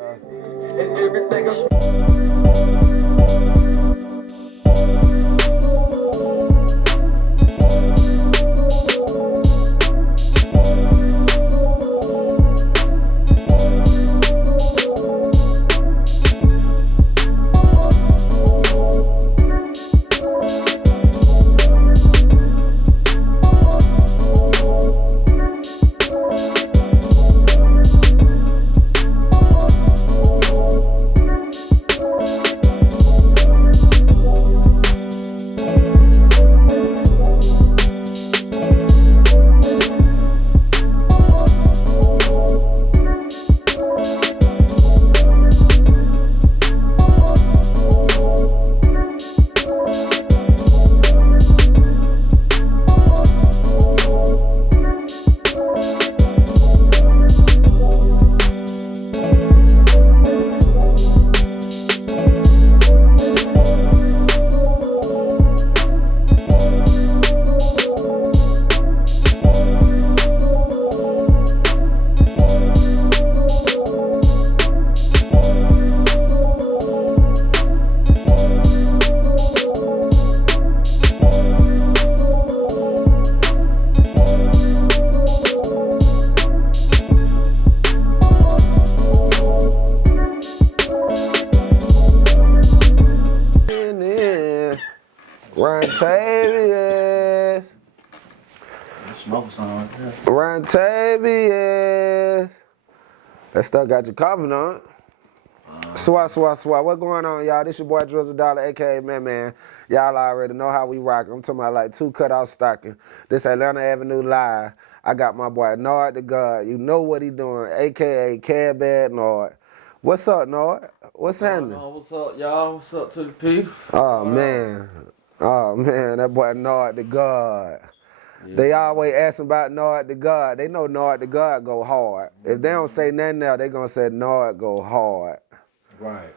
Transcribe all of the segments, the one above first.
And everything else. Rantavius. Smoke some right there. Rantavius. That stuff got you coughing on it. Swat. What going on, y'all? This your boy Drizzledollar, a.k.a. Man. Y'all already know how we rock. I'm talking about like 2 cutout stocking. This Atlanta Avenue Live. I got my boy Nard the God. You know what he doing, a.k.a. Cab Bad Nard. What's up, Nard? What's happening? What's up, y'all? What's up to the people? Oh, man, that boy Nard the God. Yeah. They always asking about Nard the God. They know Nard the God go hard. If they don't say nothing now, they gonna say Nard go hard. Right.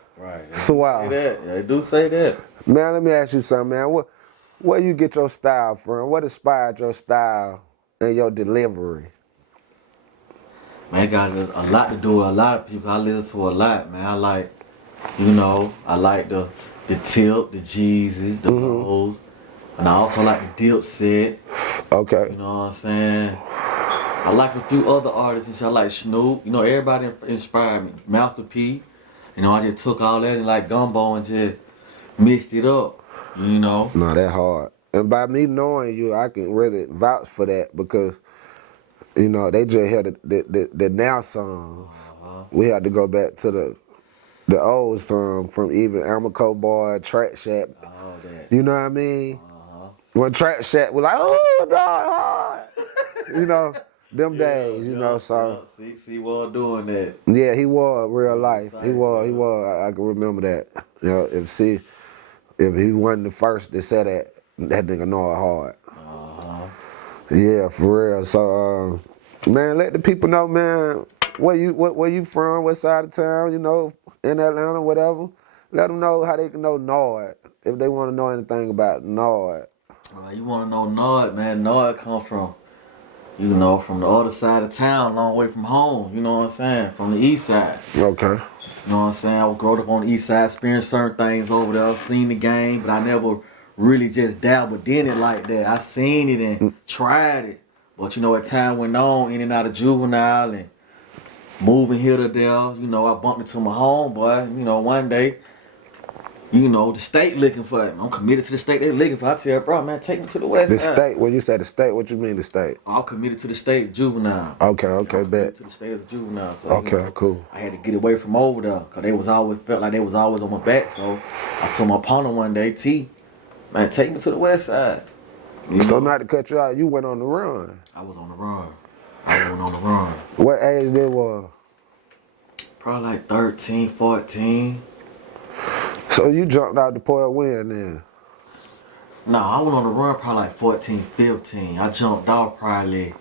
Swell. Yeah, they do say that. Man, let me ask you something, man. Where you get your style from? What inspired your style and your delivery? Man, it got a lot to do with a lot of people. I listen to a lot, man. I like the Tip, the Jeezy, the Rose. And I also like the Dipset. Okay. You know what I'm saying? I like a few other artists and shit. I like Snoop. You know, everybody inspired me. Master P. You know, I just took all that and like gumbo and just mixed it up. You know? No, that hard. And by me knowing you, I can really vouch for that because, you know, they just hear the now songs. We had to go back to the old song from even Amaco Boy, Track Shack. All that. You know what I mean? When Track Shack was like, oh, God. You know, them days, you know, so. See, was doing that. Yeah, he was real life. He was. I can remember that. You know, if he wasn't the first that said that nigga know it hard. Yeah, for real. So, man, let the people know, man, where you from, what side of town, you know, in Atlanta, whatever. Let them know how they can know Nard, if they want to know anything about Nard. You want to know Nard, man. Nard come from, you know, from the other side of town, long way from home. You know what I'm saying? From the east side. Okay. You know what I'm saying? I was growing up on the east side, experienced certain things over there, seen the game, but I never really just dabbled in it like that. I seen it and tried it. But, you know, as time went on, in and out of juvenile and moving here to there, you know, I bumped into my homeboy. You know, one day, you know, the state looking for him. I'm committed to the state they looking for. I tell bro, man, take me to the west side. The state, when you say the state, what you mean the state? I'm committed to the state juvenile. Okay, bet. To the state as a juvenile. So, you know, cool. I had to get away from over there because they felt like they was always on my back. So I told my opponent one day, T, man, take me to the west side. So not to cut you out, you went on the run. I was on the run. I went on the run. What age they was? Probably like 13, 14. So you jumped out the port when then? No, I went on the run probably like 14, 15. I jumped off probably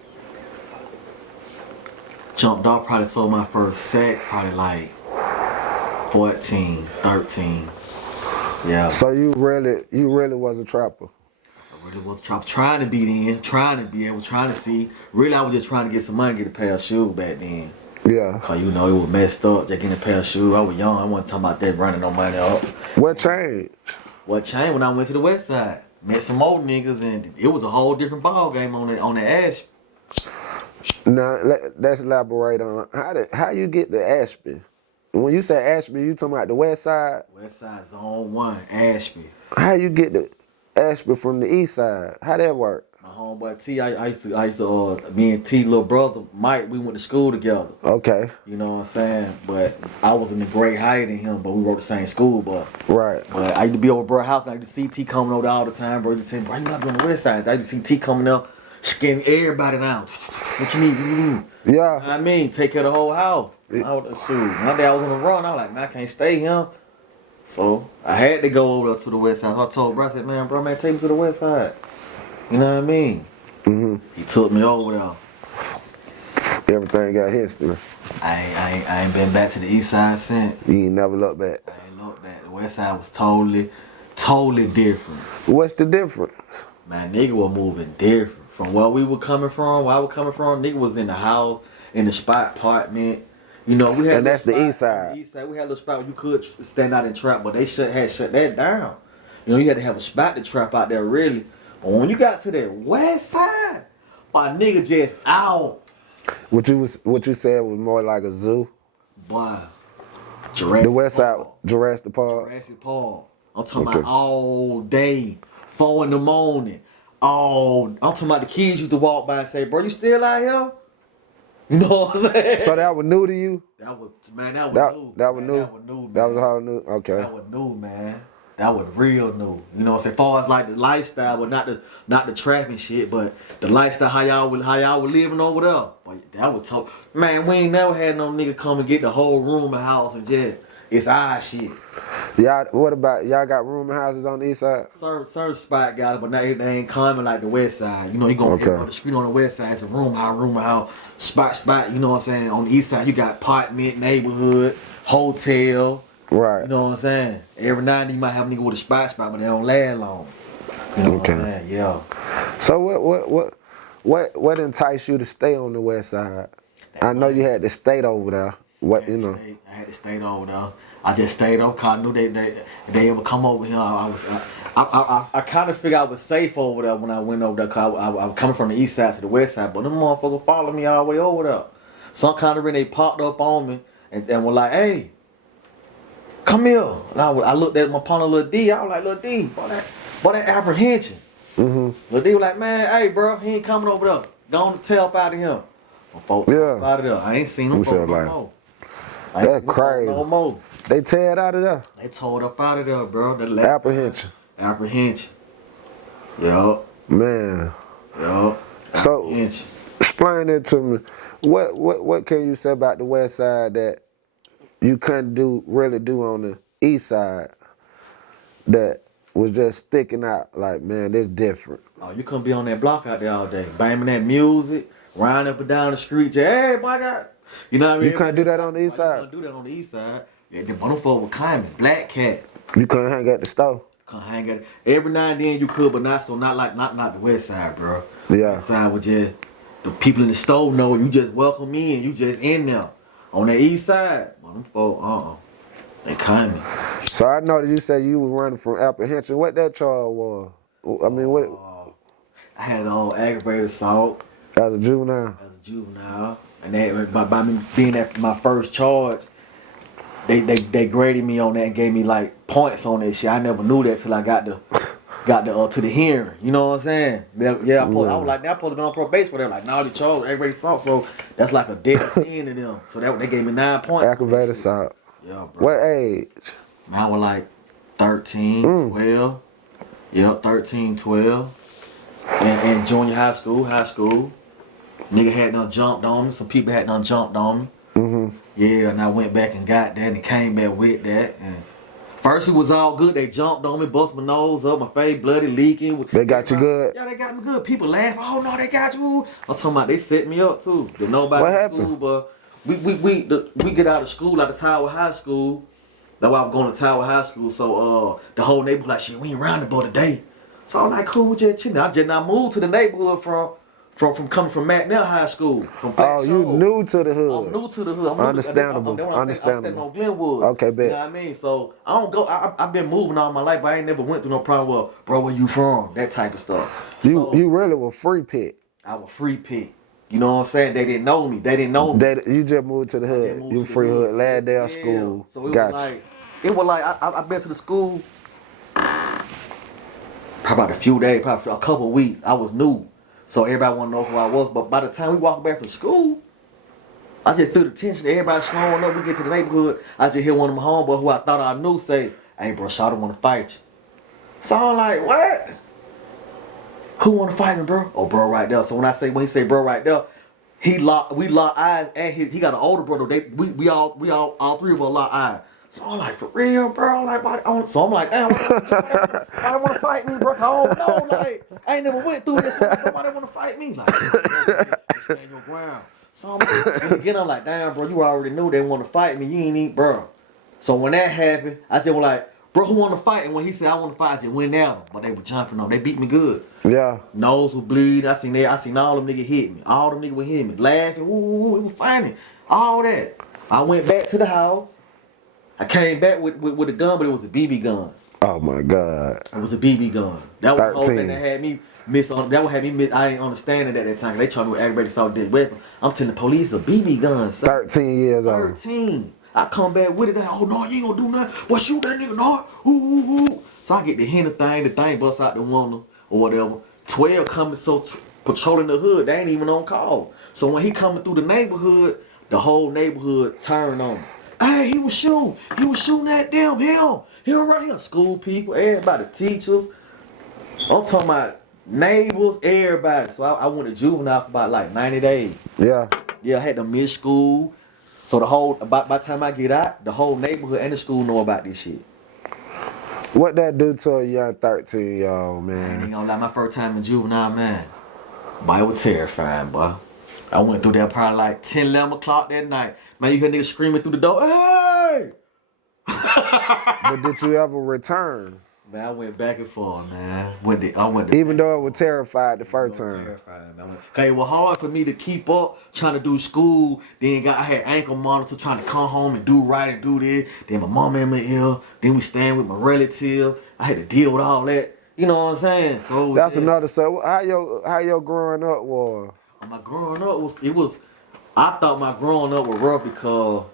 sold my first sack probably like 14, 13. Yeah. So you really was a trapper? I really was a trapper. Trying to be then, trying to be able, trying to see. Really, I was just trying to get some money, get a pair of shoes back then. Yeah. Cause you know it was messed up, just getting a pair of shoes. I was young, I wasn't talking about that running no money up. What changed? What changed when I went to the west side? Met some old niggas and it was a whole different ball game on the Ash. Now let's elaborate on how you get to Ashby. When you say Ashby, you talking about the west side? West side zone 1, Ashby. How you get to Ashby from the east side? How that work? My homeboy T, I used to me and T little brother Mike, we went to school together. Okay. You know what I'm saying? But I was in a grade higher than him, but we wrote the same school, but Right. I used to be over bro's house and I used to see T coming over there all the time, bro. He said, bro, you gotta be on the west side. I used to see T coming up, scaring everybody down. What you need? What you need? Yeah. I mean, take care of the whole house. I was shoot. One day I was on the run. I was like, man, I can't stay here. So I had to go over to the west side. So I told bro, I said, man, take me to the west side. You know what I mean? Mhm. He took me over there. Everything got history. I ain't been back to the east side since. You ain't never look back. I ain't looked back. The west side was totally different. What's the difference? Man, nigga was moving different. From where we were coming from, nigga was in the house, in the spot apartment. You know, we had And that's the spot east side. on the east side, we had a little spot where you could stand out and trap, but they had shut that down. You know, you had to have a spot to trap out there, really. But when you got to that west side, my nigga just out. What you said was more like a zoo. Boy, Jurassic The west side, Park. Jurassic Park. Jurassic Park. I'm talking Okay. about all day, 4 in the morning. I'm talking about the kids used to walk by and say, bro, you still out here? You know what I'm saying? So that was new to you? That was new. That was Man, new? That was new, man. That was how new? Okay. That was new, man. That was real new. You know what I'm saying? As far as like the lifestyle, but not the trapping shit, but the lifestyle, how y'all were living over there. But that was tough. Man, we ain't never had no nigga come and get the whole room and house and just, it's our shit. Y'all, what about, y'all got room and houses on the east side? Certain spot got it, but they ain't coming like the west side. You know, you gonna hit on the street on the west side, it's a room house, spot, you know what I'm saying? On the east side, you got apartment, neighborhood, hotel. Right. You know what I'm saying? Every now and then you might have a nigga with a spot, but they don't last long. You know what I'm saying? Yeah. So what enticed you to stay on the west side? I know you had to stay over there. What you know? I had to stay over there. I just stayed over because I knew they ever come over here. I kind of figured I was safe over there when I went over there because I was coming from the east side to the west side, but them motherfuckers followed me all the way over there. Some kind of reason they popped up on me and were like, hey, come here. And I looked at my partner, Lil D. I was like, Lil D, boy, that apprehension. Mm-hmm. Lil D was like, man, hey, bro, he ain't coming over there. Go on the tail up out of him. My folks up out of there. I ain't seen them folks no more. That's crazy. No more. They tear it out of there. They tore up out of there, bro. Apprehension. Yup. Man. Yup. So explain it to me. What can you say about the west side that you couldn't really do on the east side that was just sticking out like, man, this different? Oh, you couldn't be on that block out there all day, banging that music, riding up and down the street, just, hey, boy, you know what I mean? You couldn't do that on the east side? You couldn't do that on the east side. Yeah, the bottom folk were climbing, Black Cat. You couldn't hang at the store? Couldn't hang at it. Every now and then you could, but not the west side, bro. Yeah. West side was just, the people in the store know you just welcome in, you just in there. On the east side, well, them folk, they climbing. So I know that you said you was running from apprehension. What that charge was? I mean, what? I had aggravated assault. As a juvenile? As a juvenile. And that, by me being at my first charge, they graded me on that and gave me like points on that shit. I never knew that till I got to the hearing. You know what I'm saying? Yeah, I was like, I'm supposed to be on probation for that. Like, no, you charged aggravated assault, so that's like a dead sin to them. So they gave me 9 points. Aggravated assault. Yeah, bro. What age? I was like 13, 12. Yep, 13, 12. And junior high school. Nigga had done jumped on me. Some people had done jumped on me. Mm-hmm. Yeah, and I went back and got that and came back with that. And first it was all good. They jumped on me, bust my nose up, my face bloody, leaking. They got you good? Yeah, they got me good. People laugh. Oh no, they got you. I'm talking about they set me up too. Did nobody What in happened? school, but we get out of school, out of Tower High School. That's why I'm going to Tower High School. So the whole neighborhood like, shit, we ain't round the boy today. So I'm like, cool, just chilling. I just not moved to the neighborhood from coming from McNair High School. From Oh, you new to the hood. I'm new to the hood. Understandable. I'm standing on Glenwood. Okay, bet. You know what I mean? So I don't go. I've been moving all my life, but I ain't never went through no problem. Well, bro, where you from? That type of stuff. You really were free pick. I was free pick. You know what I'm saying? They didn't know me. You just moved to the hood. You free hood, Laddale school. So it Gotcha. was like, I've been to the school probably about a few days, probably a couple of weeks. I was new, so everybody want to know who I was. But by the time we walk back from school, I just feel the tension. Everybody slowing up. We get to the neighborhood. I just hear one of my homeboys who I thought I knew say, "Hey, bro, Shawty want to fight you." So I'm like, "What? Who want to fight me, bro?" Oh, bro, right there. So when he say bro right there, we lock eyes, and he got an older brother. We all three of us lock eyes. So I'm like, for real, bro? So I'm like, damn, why want to fight me, bro? I don't know. Like, I ain't never went through this. Nobody want to fight me. Like, stand your ground. So I'm like, damn, bro, you already knew they want to fight me. You ain't even, bro. So when that happened, I just was like, bro, who want to fight? And when he said I want to fight, I just went at him. But they were jumping on. They beat me good. Yeah. Nose was bleeding. I seen all them niggas hit me. All them niggas would hit me. Laughing. Ooh, it was funny. All that. I went back to the house. I came back with a gun, but it was a BB gun. Oh my God. It was a BB gun. That was the whole 13. thing that had me miss. That would have me miss. I ain't understanding that at that time. They charged me with aggravated assault deadly weapon. I'm telling the police a BB gun. Son. 13 years old. 13. I come back with it. Oh no, you ain't gonna do nothing. Well, shoot that nigga, Nard. Ooh. So I get the hint of thing. The thing busts out the window or whatever. 12 coming patrolling the hood. They ain't even on call. So when he coming through the neighborhood, the whole neighborhood turned on him. Hey, he was shooting at them. Him right here. School people, everybody, teachers. I'm talking about neighbors, everybody. So I went to juvenile for about like 90 days. Yeah. Yeah, I had to miss school. So by the time I get out, the whole neighborhood and the school know about this shit. What that do to a young 13-year-old, I man? ain't gonna lie, my first time in juvenile, man. Boy, it was terrifying, boy. I went through there probably like 10, 11 o'clock that night. Man, you hear niggas screaming through the door, hey! But did you ever return? Man, I went back and forth, man. Even though it was terrified the first time. Terrified, man. Cause it was hard for me to keep up trying to do school. Then I had ankle monitor trying to come home and do right and do this. Then my mama in my ear. Then we stand with my relative. I had to deal with all that. You know what I'm saying? So That's another. So how your growing up was? My growing up was. I thought my growing up was rough because,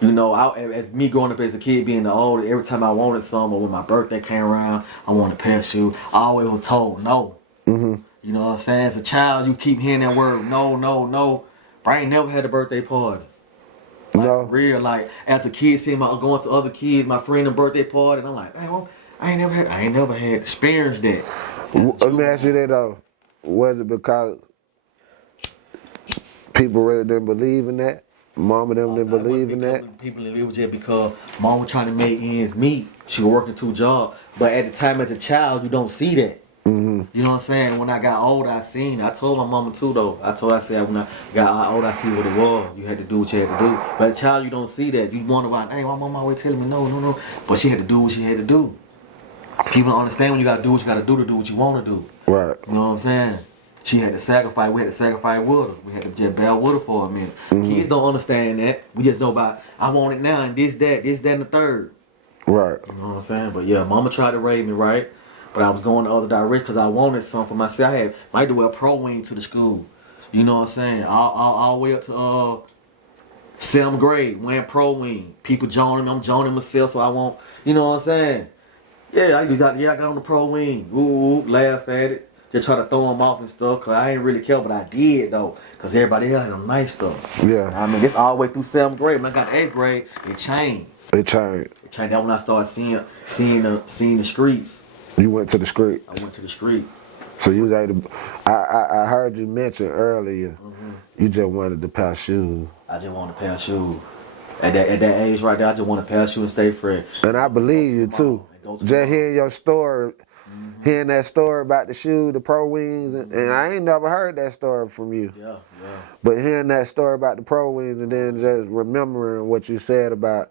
you know, as me growing up as a kid, being the older, every time I wanted something, or when my birthday came around, I wanted a pair of shoes. I always was told no. Mm-hmm. You know what I'm saying? As a child, you keep hearing that word no. But I ain't never had a birthday party. Like, No. for real, like as a kid, seeing going to other kids, my friend, a birthday party, and I'm like, hey, well, I ain't never had experienced that. Let me ask you that though. Was it because people really didn't believe in that? Mama them didn't believe in that? People, it was just because mom was trying to make ends meet. She was working 2 jobs. But at the time as a child, you don't see that. Mm-hmm. You know what I'm saying? When I got older, I seen it. I told my mama too, though. I said when I got older, I see what it was. You had to do what you had to do. But as a child, you don't see that. You wonder why, hey, my mama always telling me no. But she had to do what she had to do. People don't understand when you got to do what you got to do what you want to do. Right. You know what I'm saying? She had to sacrifice. We had to sacrifice with her. We had to just bear with her for a minute. Mm-hmm. Kids don't understand that. We just know about, I want it now and this, that, and the third. Right. You know what I'm saying? But yeah, mama tried to raise me right. But I was going the other direction because I wanted something for myself. I had to wear pro wing to the school. You know what I'm saying? All the way up to 7th grade, wearing pro wing. People joining me. I'm joining myself, so I won't. You know what I'm saying? Yeah, I got on the pro wing. Ooh, laugh at it. Just try to throw them off and stuff, because I ain't really care, but I did, though. Because everybody else had them nice stuff. Yeah. I mean, it's all the way through 7th grade. When I got to 8th grade, it changed. It changed. That's when I started seeing the streets. You went to the street. I went to the street. So you was able to, I heard you mention earlier, you just wanted to pair shoes. I just wanted a pair of shoes. At that age right there, I just want a pair of shoes and stay fresh. And I believe you too. Just hearing your story, hearing that story about the shoe, the pro wings, and I ain't never heard that story from you. Yeah. But hearing that story about the pro wings and then just remembering what you said about,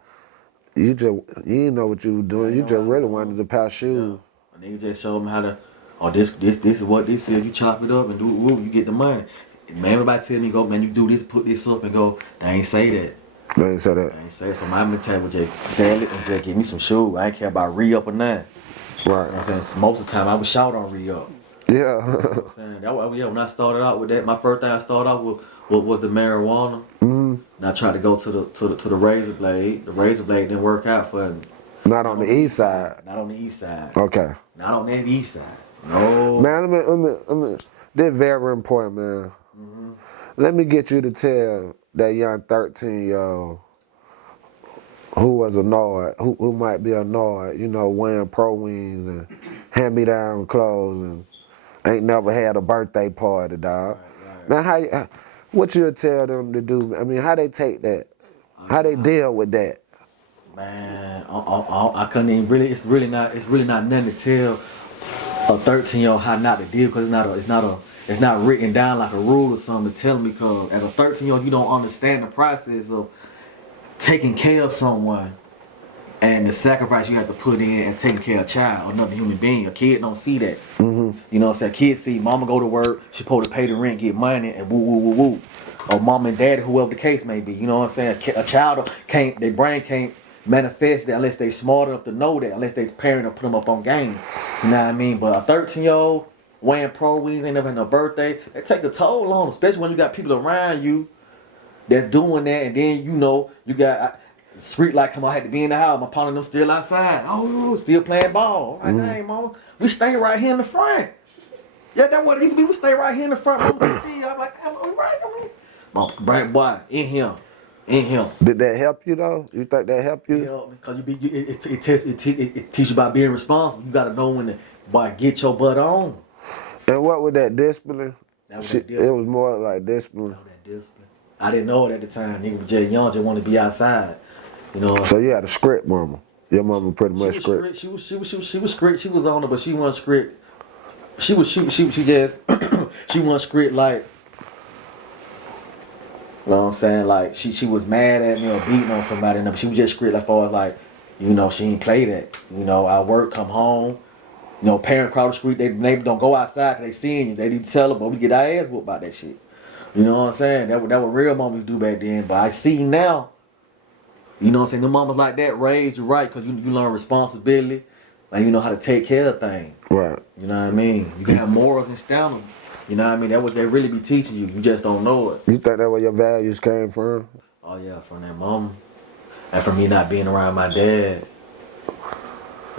you didn't know what you were doing. You just really wanted to pair shoes. A nigga just showed me how to Oh, this is what this is. You chop it up and do woo, you get the money. Man, everybody tell me go, man, you do this, put this up and go. They ain't say that. They ain't say that. They ain't say that. So my mentality was just sell it and just give me some shoes. I ain't care about re-up or nothing. Right. You know what I'm saying? So most of the time I was shout on re-up. Yeah. You know what I'm saying? Yeah, when I started out with that, my first thing I started out with was the marijuana. Mm-hmm. And I tried to go to the razor blade. The razor blade didn't work out for me. Not on the east side. Not on the east side. Okay. Not on that east side. No. Man, let me, this very important, man. Mm-hmm. Let me get you to tell that young 13-year-old who was a Nard, who might be a Nard, you know, wearing pro wings and hand-me-down clothes and ain't never had a birthday party, dog. Right. Man, what you tell them to do? I mean, how they take that? How they deal with that? Man, I couldn't even really. It's really not nothing to tell a 13-year-old how not to deal because it's not written down like a rule or something to tell them because as a 13-year-old you don't understand the process of taking care of someone and the sacrifice you have to put in and taking care of a child or another human being. A kid don't see that. Mm-hmm. You know what I'm saying? Kids see mama go to work, she supposed to pay the rent, get money, and woo woo woo woo. Or mom and daddy, whoever the case may be. You know what I'm saying? A child their brain can't manifest that unless they smart enough to know that, unless they parent or put them up on game. You know what I mean? But a 13-year-old wearing pro wings, ain't never had no birthday, they take a toll on them, especially when you got people around you that's doing that, and then you know you got street light come on, I had to be in the house, my partner them still outside. Oh, still playing ball. All right, dang, mama. We stay right here in the front. Yeah, that's what it used to be. We stay right here in the front. Mama can see. I'm like, we right here. Mom, bright boy, in him. Did that help you though? You think that helped you? Yeah, because it teach you about being responsible. You got to know when to get your butt on. And what was that discipline? That was Shit, that discipline. It was more like discipline. That was that discipline. I didn't know it at the time. Nigga was just young, just want to be outside. You know. So you had a script, mama. Your mama pretty much script. She was script. She was on it, but she wasn't script. She just she wasn't script like. You know what I'm saying? Like she was mad at me or beating on somebody, but she was just script like far as like, you know, she ain't play that. You know, I work, come home. You know, parent crowd the street, they don't go outside because they seeing you. They need to tell them, but we get our ass whooped about that shit. You know what I'm saying? That what real mamas do back then. But I see now, you know what I'm saying? The mamas like that raised you right because you learn responsibility and you know how to take care of things. Right. You know what I mean? You can have morals and standards. You know what I mean? That's what they really be teaching you. You just don't know it. You think that's where your values came from? Oh yeah, from that mama. And from me not being around my dad.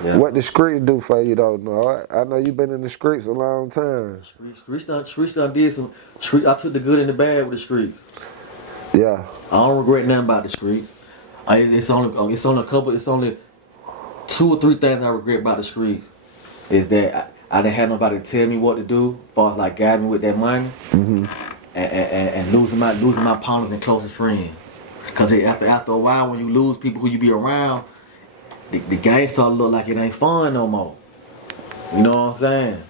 Yeah. What the streets do for you though? No, I know you've been in the streets a long time. Streets done did some. I took the good and the bad with the streets. Yeah. I don't regret nothing about the streets. It's only 2 or 3 things I regret about the streets. Is that I didn't have nobody to tell me what to do, as far as like guiding me with that money, and losing my partners and closest friends. Cause after a while, when you lose people who you be around, the game start to look like it ain't fun no more. You know what I'm saying?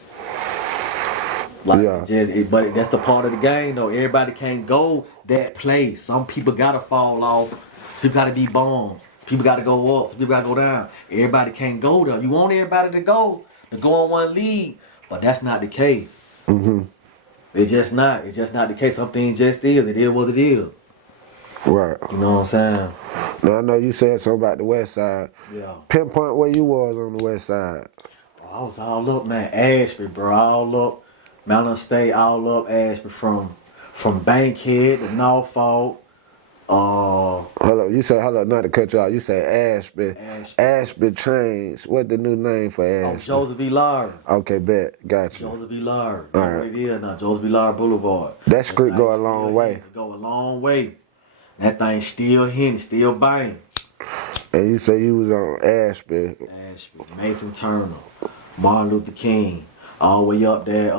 Like Yeah. but that's the part of the game though. Everybody can't go that place. Some people gotta fall off. Some people gotta be bombs. Some people gotta go up. Some people gotta go down. Everybody can't go there. You want everybody to go on one league, but that's not the case. It's just not. It's just not the case. Some things just is. It is what it is. Right. You know what I'm saying? Now I know you said something about the west side. Yeah. Pinpoint where you was on the west side. I was all up, man. Ashby, bro. All up. Mountain State, all up Ashby from Bankhead to Norfolk. Hold up, not to cut you out. You say Ashby. Ashby changed. What the new name for Ashby? Joseph B. Lowry. Okay, bet. Gotcha. Joseph B. Lowry. All That's right. what it is now. Joseph B. Lowry Boulevard. That street go a long way. It go a long way. That thing still hitting, still banging. And you say you was on Ashby. Ashby, Mason Turner, Martin Luther King, all the way up there,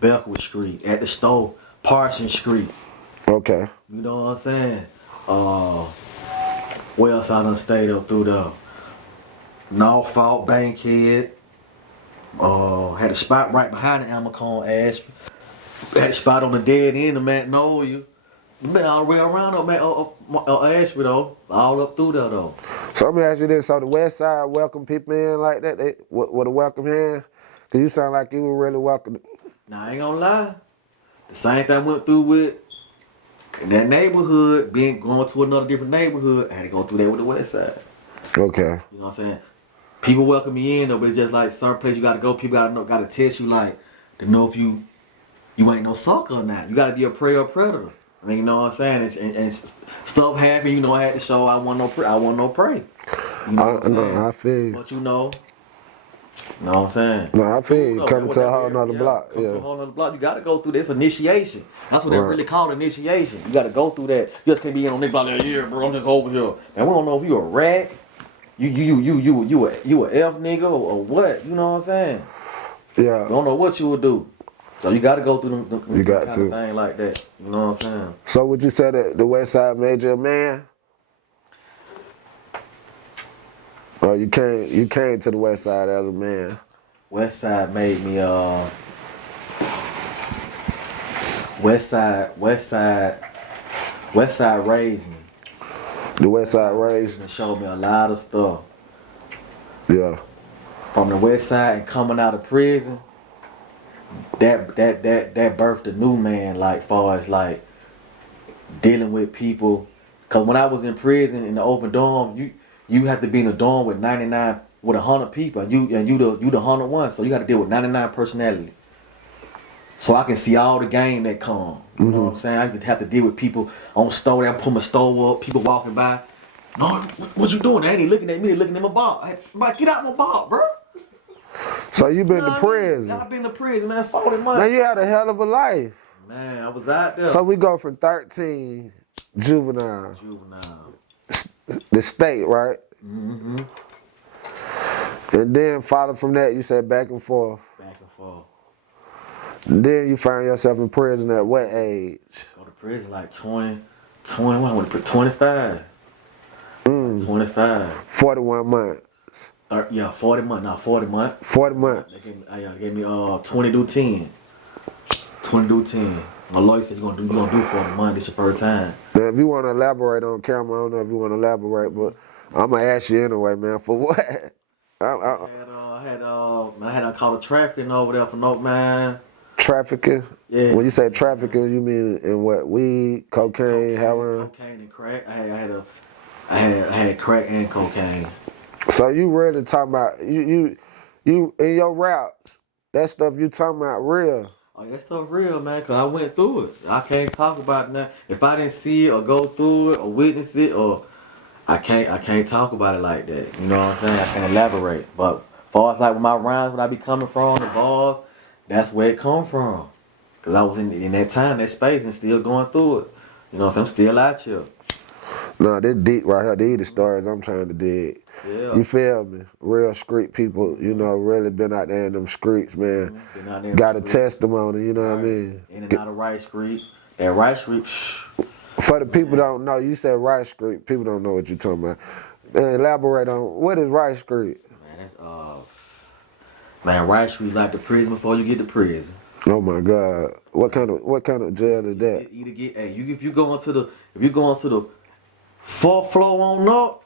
Belkwood Street, at the store, Parsons Street. Okay. You know what I'm saying? Where else I done stayed up through there? Norfolk, Bankhead. Had a spot right behind the Amacon Ashby. Had a spot on the dead end of Magnolia. Man, all the way around up, man, Ashby though. All up through there though. So let me ask you this: so the west side welcome people in like that? With a welcome hand? Cause you sound like you were really welcome. Now I ain't gonna lie. The same thing I went through with in that neighborhood, going to another different neighborhood, I had to go through that with the west side. Okay. You know what I'm saying? People welcome me in though, but it's just like certain places you gotta go, people gotta test you like to know if you ain't no sucker or not. You gotta be a prey or predator. I mean, you know what I'm saying? And stuff happen, you know, I had to show I want no prey. You know what I'm saying? No, I feel you. But you know what I'm saying? No, I feel you. Though, Coming man, to a whatever, whole nother block. Come Yeah. to a whole nother block. You gotta go through this initiation. That's what they Right. really call initiation. You gotta go through that. You just can't be in on this block like, yeah, bro, I'm just over here. And we don't know if you a rat, you a F nigga or what. You know what I'm saying? Yeah. You don't know what you would do. So you gotta go through them You got kind to. of thing like that. You know what I'm saying? So would you say that the West Side made you a man? Or you came to the West Side as a man? West Side made me West Side raised me. The West Side raised? And showed me a lot of stuff. Yeah. From the West Side and coming out of prison, that birthed a new man, like far as like dealing with people. Cause when I was in prison in the open dorm, you have to be in a dorm with 100 people, and you the 101, so you got to deal with 99 personality. So I can see all the game that come. You know what I'm saying? I could have to deal with people on store. I put my stove up, people walking by. No, what you doing? They ain't looking at me, they looking at my ball. Get out my ball, bro. So you been You know to what I mean? prison? I've been to prison, man, 40 months. Man, you had a hell of a life. Man, I was out there. So we go from 13 juvenile, the state, right? Mm-hmm. And then followed from that, you said back and forth. Back and forth. And then you found yourself in prison at what age? Go to prison like 21, I went to 25. 25. 41 months. 40 months. Nah, 40 months. 40 months. They gave me 20 to 10. 20 to 10. My lawyer said you're gonna do 40 months. This your first time. Now, if you want to elaborate on camera, I don't know if you want to elaborate, but I'm going to ask you anyway, man, for what? I had caught a trafficking over there for no man. Trafficking? Yeah. When you say trafficking, you mean in what? Weed, cocaine, heroin? Cocaine and crack. I had crack and cocaine. So you really talking about, you in your raps, that stuff you talking about real? Oh, that stuff real, man, because I went through it. I can't talk about it now. If I didn't see it or go through it or witness it, or I can't talk about it like that. You know what I'm saying? I can't elaborate. But as far as like my rhymes, when I be coming from, the bars, that's where it come from. Because I was in that time, that space, and still going through it. You know what I'm saying? I'm still out here. No, this deep right here. These the stories I'm trying to dig. Yeah. You feel me? Real street people, you know, really been out there in them streets, man. Been out there Got a testimony, you know what I mean? In and out of Rice Street. That Rice Street, For the people don't know, you said Rice Street. People don't know what you're talking about. Man, elaborate on what is Rice Street? man, that's Rice Street like the prison before you get to prison. Oh my God! What kind of jail is that? Either get if you go into the fourth floor on up,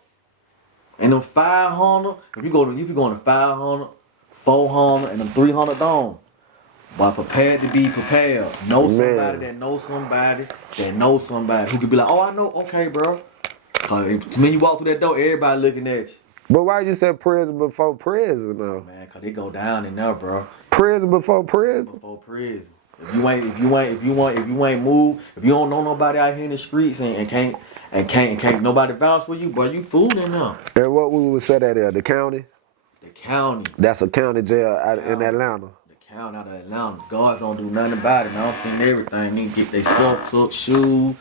and them 500. If you going to 500, 400, and them 300 down. But prepared to be prepared. Know somebody that knows somebody that knows somebody who could be like, oh, I know, okay, bro. Cause when you walk through that door, everybody looking at you. But why you said prison before prison, though? Man, cause they go down in there, bro. Prison before prison? Before prison. If you ain't moved, if you don't know nobody out here in the streets and can't nobody vouch for you, boy, you fooling them. And what we would say that is, the county? The county. That's a county jail in Atlanta. The county out of Atlanta. God don't do nothing about it, man. I've seen everything. Nigga get they stuff took, shoes.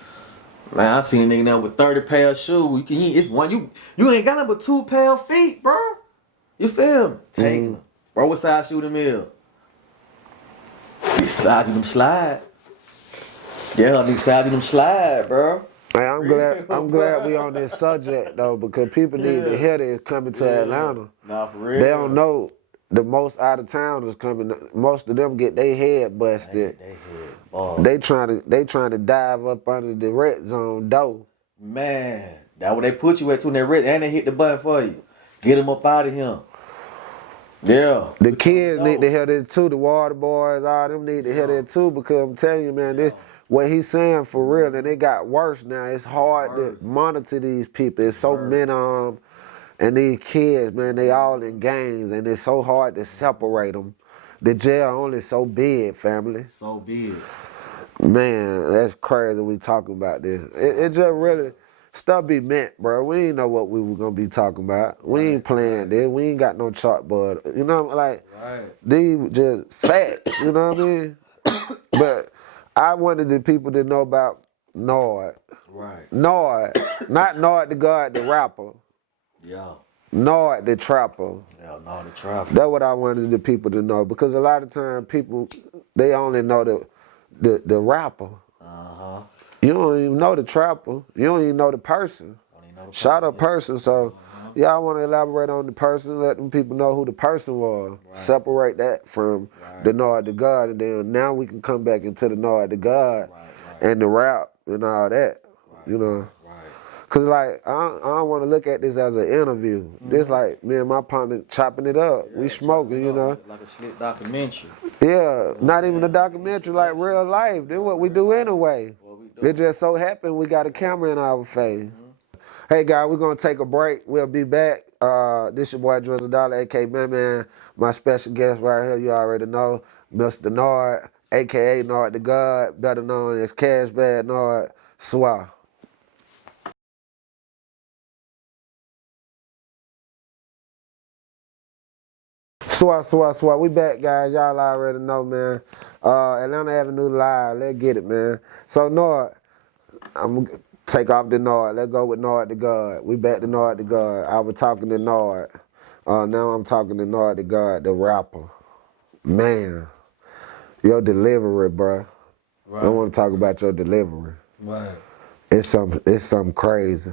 Man, I seen a nigga now with 30 pair of shoes. It's one you ain't got nothing but 2 pair of feet, bro. You feel me? Taking them. Bro, what size shoe them is? You size you them slide. Yeah, nigga size you them slide, bro. Hey, I'm glad we on this subject though, because people need to hear this coming to Atlanta. Nah, for real. They don't know the most out of towners coming. Most of them get their head busted. They trying to dive up under the red zone door. Man, that what they put you at too in that red, and they hit the button for you. Get them up out of here. Yeah. The kids need to hear that too. The water boys, all them need to hear that too, because I'm telling you, man, this what he's saying for real, and it got worse now. It's hard to monitor these people. It's so many and these kids, man, they all in gangs, and it's so hard to separate them. The jail only so big, family. So big. Man, that's crazy we talking about this. It just really, stuff be meant, bro. We didn't know what we were going to be talking about. We ain't playing this. We ain't got no chalkboard. You know, like, these just facts, you know what I mean? But I wanted the people to know about Nard. Right. Nard, not Nard the God, the rapper. Yeah. Nard the trapper. Yeah, Nard the trapper. That's what I wanted the people to know, because a lot of times people, they only know the rapper. Uh-huh. You don't even know the trapper. You don't even know the person. Shout out person. So y'all want to elaborate on the person, let them people know who the person was. Right. Separate that from the Nard the God, and then now we can come back into the Nard the God and the rap and all that. You know. Cause like I don't want to look at this as an interview. This like me and my partner chopping it up. We smoking, you know. Like a slick documentary. Yeah, not even a documentary, like real life. This what we do anyway. It just so happened we got a camera in our face. Hey guys, we're gonna take a break. We'll be back. This your boy Drizzledollar, aka Man. My special guest right here, you already know, Mr. Nard, aka Nard the God, better known as Cash Bad Nard Swah. Swat. We back, guys. Y'all already know, man. Atlanta Avenue Live. Let's get it, man. So, Nard, I'm going to take off the Nard. Let's go with Nard the God. We back to Nard the God. I was talking to Nard. Now I'm talking to Nard the God, the rapper. Man, your delivery, bro. Right. I want to talk about your delivery. Right. It's something crazy.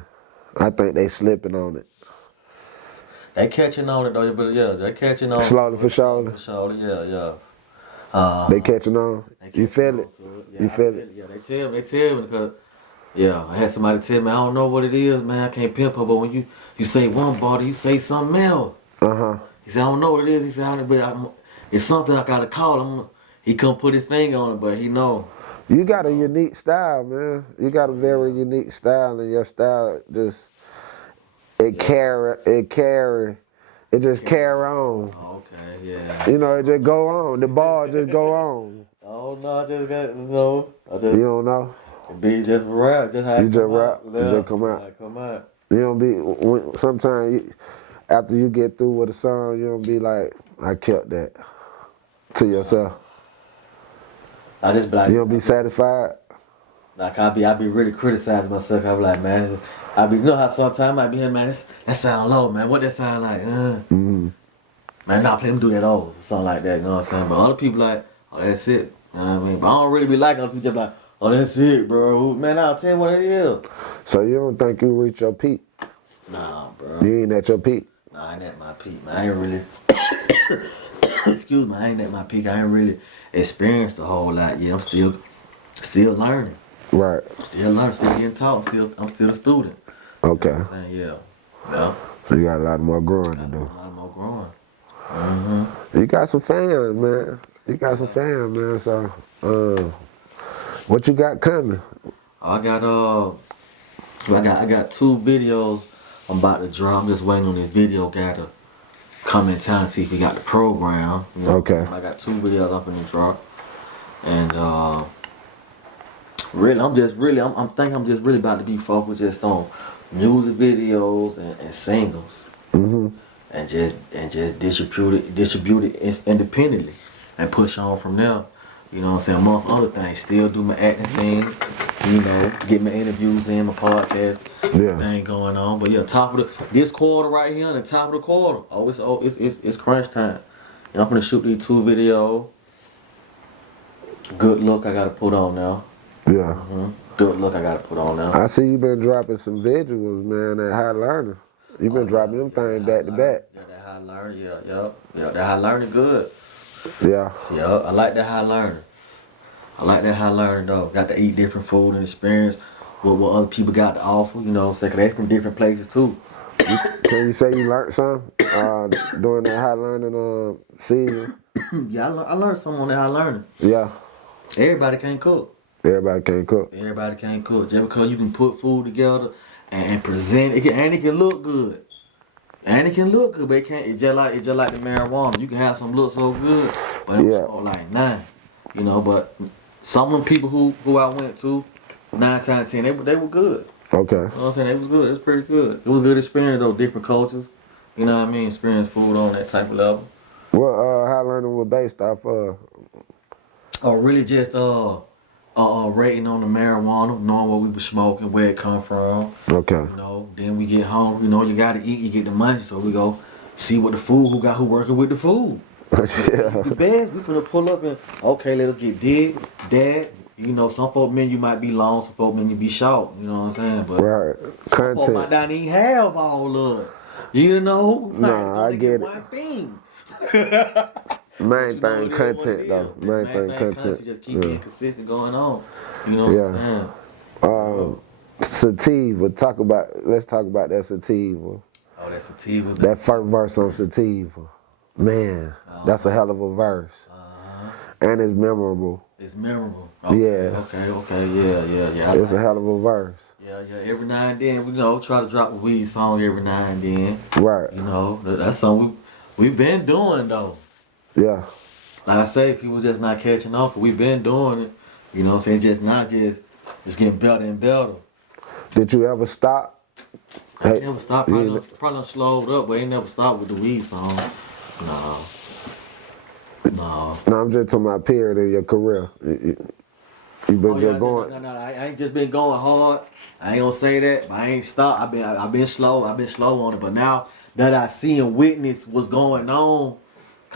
I think they slipping on it. They catching on it though, but yeah, they catching on. Slowly for surely. For surely, yeah. They catching on. You feel it? Yeah, you feel it? Yeah, they tell me because I had somebody tell me I don't know what it is, man. I can't pimp her, but when you say one body, you say something else. He said I don't know what it is. He said it's something I gotta call him. He couldn't put his finger on it, but he know. You got a unique style, man. You got a very unique style, and your style just. It just carry on. Okay, yeah. You know, it just go on. The ball just go on. Oh no, I just got no. You don't know? It be just rap, just how you it just come rap, out. it just come out. Come out. You don't be sometimes after you get through with a song, you don't be like, I kept that to yourself. I just be like, you don't be satisfied. Like I be really criticizing myself. I be like, man. You know how sometimes I be here, man, that sound low, man. What that sound like? Man, nah, play them do that over. Something like that, you know what I'm saying? But other people like, oh, that's it. You know what I mean? But I don't really be like other people just like, oh, that's it, bro. Man, I'll tell you what it is. So you don't think you reach your peak? Nah, bro. You ain't at your peak? Nah, I ain't at my peak, man. I ain't really, excuse me, I ain't at my peak. I ain't really experienced a whole lot yet. I'm still learning. Right. Still learning, still getting taught. I'm still a student. Okay. You know what I'm saying? Yeah. So you got a lot more growing to do. A lot more growing. You got some fans, man. You got some fans, man. So, what you got coming? I got 2 videos I'm about to drop. I'm just waiting on this video guy to come in town and see if he got the program. You know? Okay. I got 2 videos I'm gonna drop, and really, I'm just really about to be focused just on music videos and singles, and just distribute it independently, and push on from there. You know what I'm saying? Amongst other things, still do my acting thing. You know, get my interviews in, my podcast thing going on. But yeah, this quarter right here, the top of the quarter. It's crunch time. And I'm gonna shoot these 2 videos. Good look, I gotta put on now. Yeah. Good look, I gotta put on now. I see you been dropping some visuals, man, at High Learner. You been dropping them things back to back. Yeah, that High Learner, yeah, that High Learner good. Yeah. Yeah, I like that High Learner. Though. Got to eat different food and experience what other people got to offer, you know what I'm saying? 'Cause they from different places too. Can you say you learned something during that high learning season? Yeah, I learned something on that high learning. Yeah. Everybody can't cook. Everybody can't cook. Everybody can't cook. Just because you can put food together and present it, and it can look good. And it can look good, but it can't. It's just like the marijuana. You can have some look so good, but it Yeah. smoke like nine. You know, but some of the people who I went to, 9 times out of 10, they were good. Okay. You know what I'm saying? It was good. It was pretty good. It was a good experience though. Different cultures. You know what I mean? Experience food on that type of level. What high learning was based off of? Or really just rating on the marijuana, knowing what we were smoking, where it come from. Okay. You know, then we get home. You know, you gotta eat, you get the money, so we go see what the food who working with the food. Yeah. The best, we finna pull up and okay, let us get that. You know, some folk menu might be long, some folk menu be short. You know what I'm saying? But Right. some folk might not even have all of it. You know, Nah, I get it. one thing. Main You know, thing it is what content it though. is. Main thing content. Just keep being consistent going on. You know what I'm saying? Sativa. Let's talk about that sativa. Oh, that's sativa. That first verse on sativa. Man, that's a hell of a verse. And it's memorable. It's memorable. Yeah. Okay, yeah. It's a hell of a verse. Yeah. Every now and then, try to drop a weed song every now and then. Right. You know, that's something we've been doing though. Yeah. Like I say, people just not catching on, 'cause we've been doing it. You know what I'm saying? It's getting better and better. Did you ever stop? I ain't never stopped. Probably done slowed up, but ain't never stopped with the weed song. No. No, I'm just talking about period in your career. You been just going. No. I ain't just been going hard. I ain't gonna say that, but I ain't stopped. I've been slow. I've been slow on it, but now that I see and witness what's going on,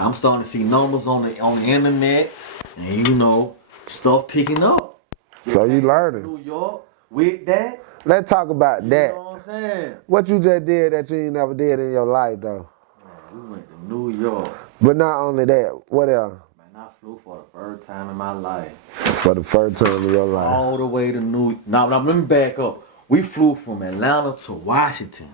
I'm starting to see numbers on the internet, and you know stuff picking up. So you learning. New York with that. Let's talk about that. You know what I'm saying? What you just did that you ain't never did in your life though. Man, we went to New York. But not only that, what else? Man, I flew for the first time in my life. For the first time in your life. All the way to New York. Now let me back up. We flew from Atlanta to Washington.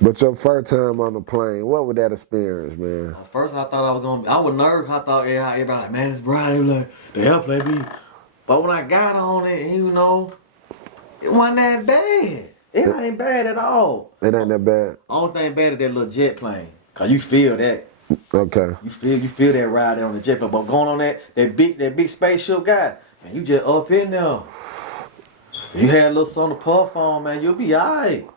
But your first time on the plane, what was that experience, man? At first I thought I was nervous. I thought everybody like, man, it's Brian. Like, the airplane be. But when I got on it, you know, it wasn't that bad. It ain't bad at all. It ain't that bad. Only thing bad is that little jet plane. Cause you feel that. Okay. You feel that ride there on the jet plane. But going on that big spaceship guy, man, you just up in there. If you had a little something to puff on, man, you'll be alright.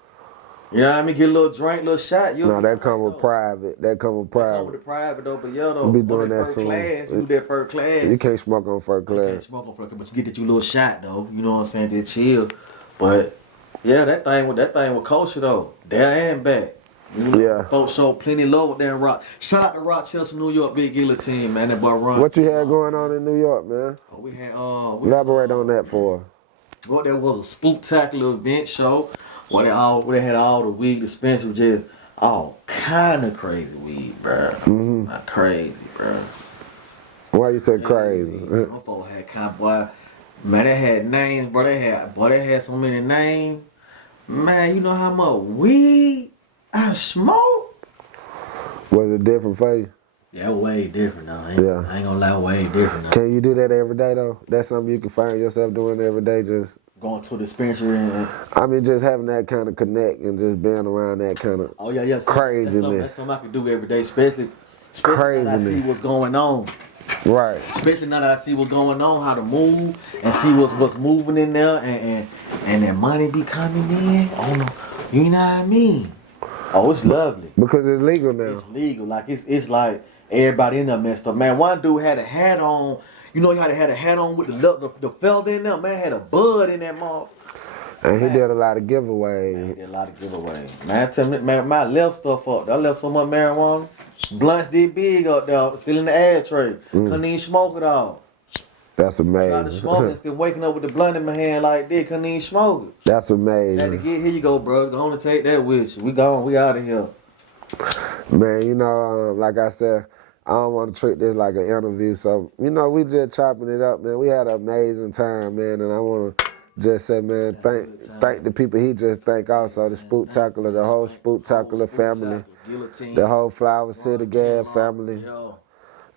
You know what I mean? Get a little drink, little shot. No, that come with private. That come with That come with private. the private though, but yeah though. You be doing that first soon. class, you do that first class. You can't smoke on first You can't class. smoke on first class, but you get that you little shot though. You know what I'm saying? Just chill. But yeah, that thing was kosher though. There and back. You know, Yeah. Folks show plenty love with that Rock. Shout out to Rochester, New York, big guillotine, man. That boy run. What you had going on in New York, man? We had Elaborate on that for us. Well, there was a spooktacular event show where they had all the weed dispensary, just all kind of crazy weed, bro. Not crazy, bro. Why you say crazy? Them folks had kind of boy, man. They had names, bro. They had so many names. Man, you know how much weed I smoke? Was it different for you? Yeah, way different now. Yeah. I ain't gonna lie, way different now. Can you do that every day though? That's something you can find yourself doing every day, just Going to the dispensary and just having that kind of connect and just being around that kind of craziness. That's something I can do every day, especially now that I see what's going on. Right. Especially now that I see what's going on, how to move and see what's moving in there, and that money be coming in. Oh no, you know what I mean? Oh, it's lovely. Because it's legal now. It's legal. Like it's like everybody in there messed up. Man, one dude had a hat on. You know, he had a hat on with the feather in there. Man, had a bud in that mouth. And he did a lot of giveaways. Man, he did a lot of giveaways. Man, tell me, man, I left stuff up. I left so much marijuana. Blunts did big up there, still in the ashtray. Couldn't even smoke it all. That's amazing. Started smoking, still waking up with the blunt in my hand like this. Couldn't even smoke it. That's Had to amazing. get here you go, bro. Go on and take that with you. We gone. We out of here. Man, you know, like I said, I don't want to treat this like an interview. So, you know, we just chopping it up, man. We had an amazing time, man. And I want to just said, man, thank the people he just thanked also, the Spooktacular, the whole Spooktacular family, the whole Flower City Gas family,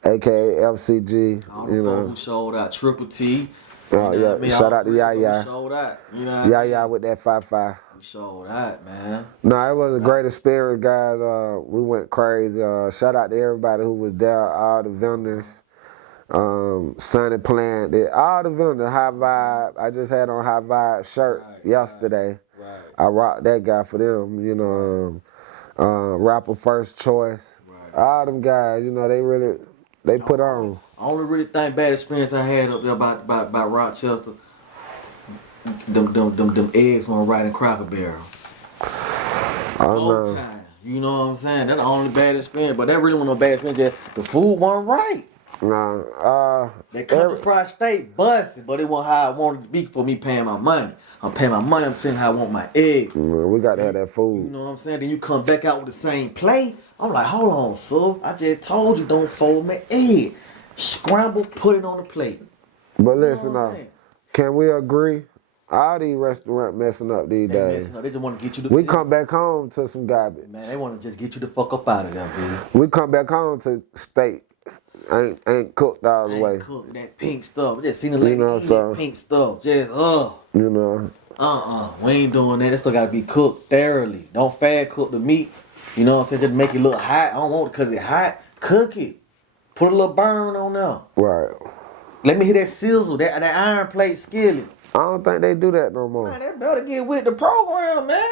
aka FCG, all the folks who showed out, Triple T. Oh, yeah, I mean? shout out to Yaya. We showed out. You know what Yaya with that 5-5. We showed out, man. No, it was a great experience, guys. We went crazy. Shout out to everybody who was there, all the vendors. Sunny Plant, all the vendors, High Vibe. I just had on High Vibe shirt yesterday. Right. I rocked that guy for them, you know. Rapper First Choice. Right. All them guys, you know, they put on. I only really think bad experience I had up there about Rochester. Them eggs weren't right in Cracker Barrel. All time. You know what I'm saying? That's the only bad experience. But that really wasn't no bad experience. Just the food wasn't right. No. That country fried steak busted, but it wasn't how I wanted it to be for me paying my money. I'm paying my money, I'm saying how I want my eggs. Man, we got to have that food. You know what I'm saying? Then you come back out with the same plate. I'm like, hold on, sir. I just told you don't fold my egg. Scramble, put it on the plate. But listen, can we agree? All these restaurants messing up these days. Messing up. They just want to get you to... We come back home to some garbage. Man, they want to just get you the fuck up out of there, dude. We come back home to steak. Ain't cooked all the way. Ain't cooked that pink stuff. Just seen the lady eat that pink stuff. Just, You know. We ain't doing that. That stuff got to be cooked thoroughly. Don't fat cook the meat. You know what I'm saying? Just make it look hot. I don't want it because it's hot. Cook it. Put a little burn on there. Right. Let me hear that sizzle, that iron plate skillet. I don't think they do that no more. Man, they better get with the program, man.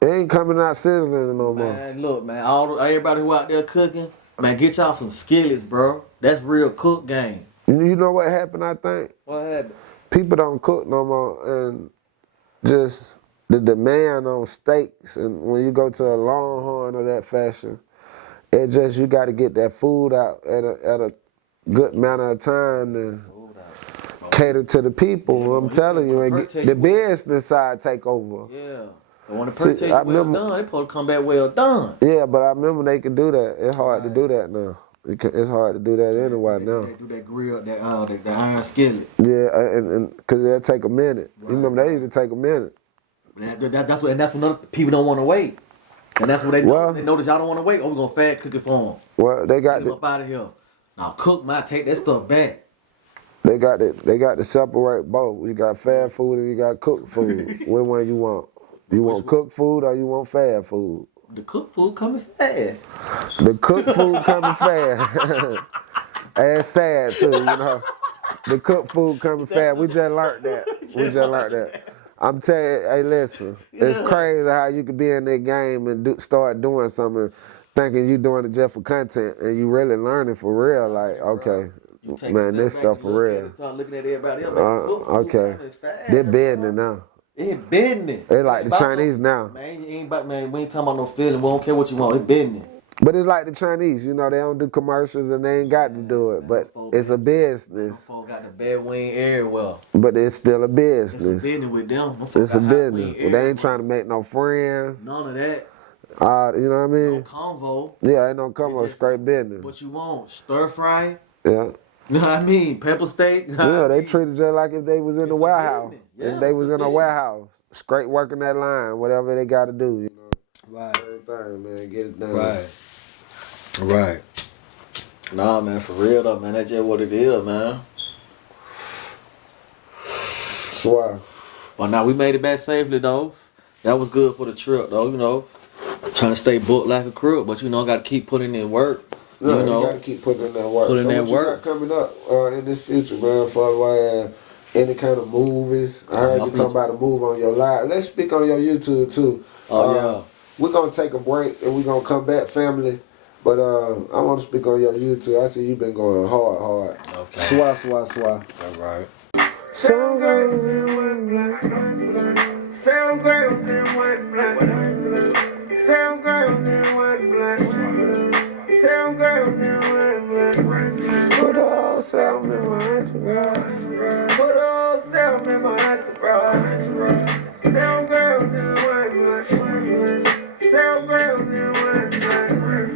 It ain't coming out sizzling no more. Man, look, man, everybody who out there cooking, man, get y'all some skillets, bro. That's real cook game. You know what happened, I think? What happened? People don't cook no more, and just the demand on steaks, and when you go to a Longhorn or that fashion, it just, you got to get that food out at a good amount of time and cater to the people. Yeah, I'm telling you, and the business side take over. Yeah. But when the purchase well done, they supposed to come back well done. Yeah, but I remember they could do that. It's hard to do that now. It's hard to do that anyway now. They do that grill, that iron skillet. Yeah, and because it'll take a minute. Right. You remember they used to take a minute. That's what people don't want to wait. And that's what they know. They notice y'all don't want to wait. Oh, we're gonna fat cook it for them. Well, they got get them up out of here. Now cook take that stuff back. They got to separate both. You got fast food and you got cooked food. Which one you want? You want cooked food or you want fast food? The cooked food coming fast. The cooked food coming fast. And it's sad too, you know. The cooked food coming fast. We just learned that. I'm telling you, hey, listen. It's crazy how you could be in that game and start doing something thinking you doing it just for content and you really learning for real. Like, okay, man, this stuff for real. Start looking at everybody else. Okay, they're business now. It's business. They like the Chinese now. Man, we ain't talking about no feeling. We don't care what you want. It's business. But it's like the Chinese, you know, they don't do commercials and they ain't got to do it. But it's a business. Folks got the bad wing everywhere. But it's still a business. It's a business with them. It's a business. Well, they ain't trying to make no friends. None of that. You know what I mean? No convo. Yeah, ain't no convo. Straight business. What you want? Stir fry? Yeah. You know what I mean? Pepper steak? Yeah, they treated just like if they was in the warehouse. If they was in a warehouse. Straight working that line, whatever they got to do, you know. Right. Same thing, man. Get it done. Right. Nah, man, for real though, man. That's just what it is, man. Swear. Well, now we made it back safely though. That was good for the trip though, you know. Trying to stay booked like a crook, but you know, got to keep putting in work. No, you know, you got to keep putting in that work. Putting that what work. You got coming up in this future, man, for any kind of movies? I heard you talking about a move on your live. Let's speak on your YouTube too. Yeah. We're gonna take a break and we're gonna come back, family. But I want to speak on your YouTube. I see you've been going hard. Okay. Swah. All right. Some girls in white black. Some girls in white black. Some girls in white black. Some girls in white black. Put all self in my entourage. Put all self in my entourage. Some girls in white black. Some girls in white black.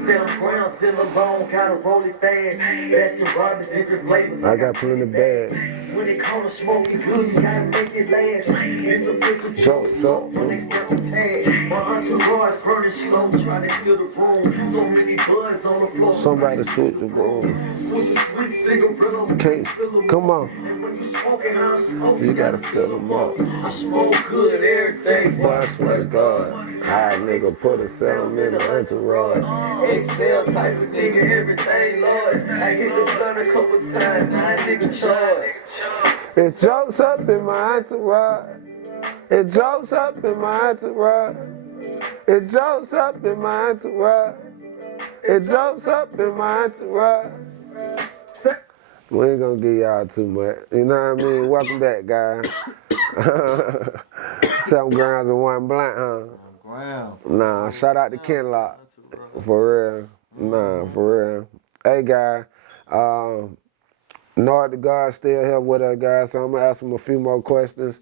Silver brown, silver bone, don't gotta roll it fast. Baskin Robbins, different flavors. I got plenty of bags. When they come to smoking good, you gotta make it last. It's a joke, when they step the tag. My entourage burning slow, trying to fill the room. So many buzz on the floor. Somebody switch the room. Switch a sweet cigarillos, Can't, come on. and when you smoking, I'm smoking. You gotta fill them up. I smoke good every day, Boy, I swear to God, high nigga put a seven in the entourage. Excel type of nigga, everything large. I hit the blunt a couple times, now a nigga charge. It jokes up in my entourage. It jokes up in my entourage. It jokes up in my entourage. It jokes up in my entourage. We ain't gonna give y'all too much. You know what I mean? Welcome back, guys. 7 grams and 1 blunt, huh? Ground. Nah, shout out to Kenlock. For real. Nah, for real. Hey, guys. Nard the God still here with us, guys, so I'm gonna ask him a few more questions,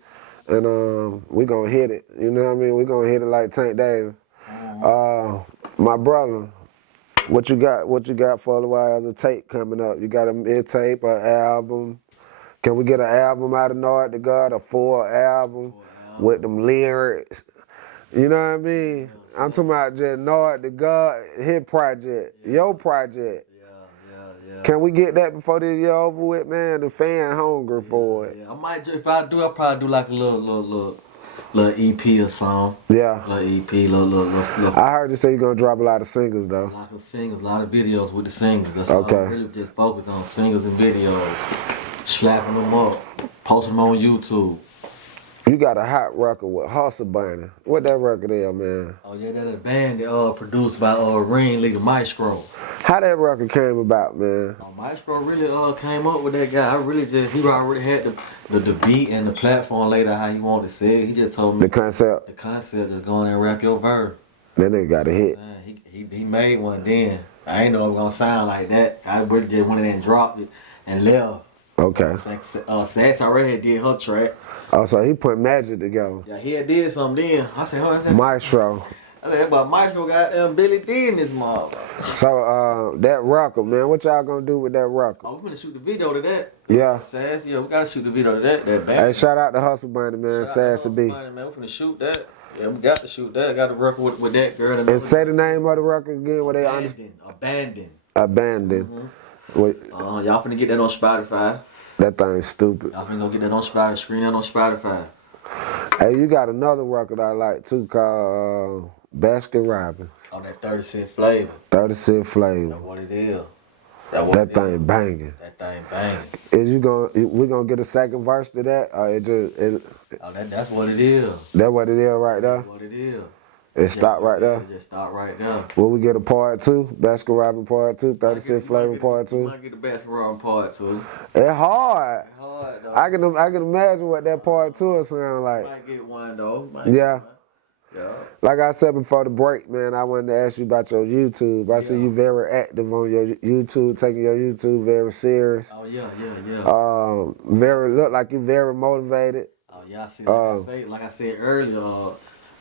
and we gonna hit it. You know what I mean? We gonna hit it like Tank Davis. My brother, what you got for a while as a tape coming up? You got a mid-tape, an album? Can we get an album out of Nard the God, a full album with them lyrics? You know what I mean? I'm talking about just Nard the God, his project, your project. Yeah. Can we get that before this year over with, man? The fan hungry for it. Yeah, I might if I do, I'll probably do like a little EP or song. Yeah. Little EP, little. I heard you say you're gonna drop a lot of singles though. A lot of singles, a lot of videos with the singles. That's all Okay. I really just focus on, singles and videos. Slapping them up, posting them on YouTube. You got a hot record with Hoffa. What that record is, man? Oh yeah, that's a band that produced by Ringleader Maestro. How that record came about, man? Maestro really came up with that guy. He already had the beat and the platform laid out how he wanted to say it. He just told me The concept. the concept, just go in there and rap your verse. That nigga got a hit. Man, he made one then. I ain't know it was gonna sound like that. I really just went in there and dropped it and left. Okay. Sass already had did her track. Oh, so he put magic together. Yeah, he had did something then. I said, I said, Maestro. but Maestro got Billy D in this mob. So that record, man, what y'all gonna do with that record? Oh, we finna shoot the video to that. Yeah. Sass, yeah, we gotta shoot the video to that band. Hey, shout out to Hustle Bunny, man. Sassy B. Man, we finna shoot that. Yeah, we got to shoot that. Got to work with that girl. And say the name of the record again, where they understand. Abandoned. Abandoned. Wait, Y'all finna get that on Spotify. that thing's stupid. Y'all finna go get that on Spotify. Screen that on Spotify. Hey, you got another record I like too called Baskin Robbins. Oh, that 30-cent flavor. 30-cent flavor. That's what it is. That thing banging. That thing banging. We gonna get a second verse to that? Or That's what it is. That what it is right there? That's what it is. It stopped right there? It just stop right there. Will we get a part 2? Baskin Robbins part 2? 30-cent flavor part 2? Might get the Baskin Robbins part 2. It's hard. Hard though. I can imagine what that part 2 will sound like. Might get one though. Yeah. Yeah. Like I said before the break, man, I wanted to ask you about your YouTube. I see you very active on your YouTube, taking your YouTube very serious. Oh yeah. Look like you very motivated. Oh yeah, I see. Like I said earlier,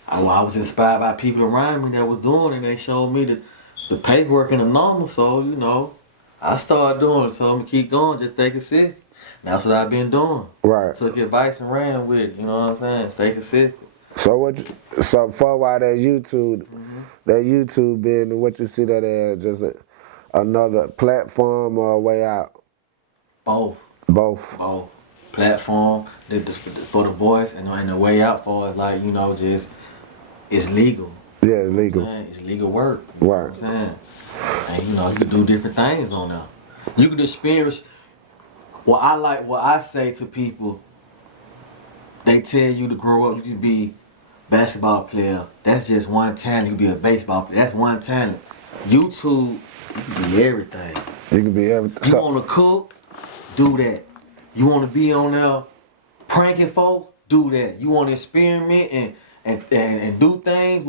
I was inspired by people around me that was doing it. They showed me the paperwork and the numbers, so I started doing it. So I'm gonna keep going, just stay consistent. That's what I've been doing. Right. Took your advice and ran with it. You know what I'm saying? Stay consistent. So for a while that YouTube being what you see that as just another platform or a way out? Both. Platform for the voice and the way out for us, like just it's legal. Yeah, it's legal. It's legal work. Right. You know what I'm saying? And you can do different things on there. You can experience what I say to people. They tell you to grow up, you can be basketball player. That's just one talent. You can be a baseball player. That's one talent. YouTube, you can be everything. You can be everything. You want to cook? Do that. You want to be on there pranking folks? Do that. You want to experiment and do things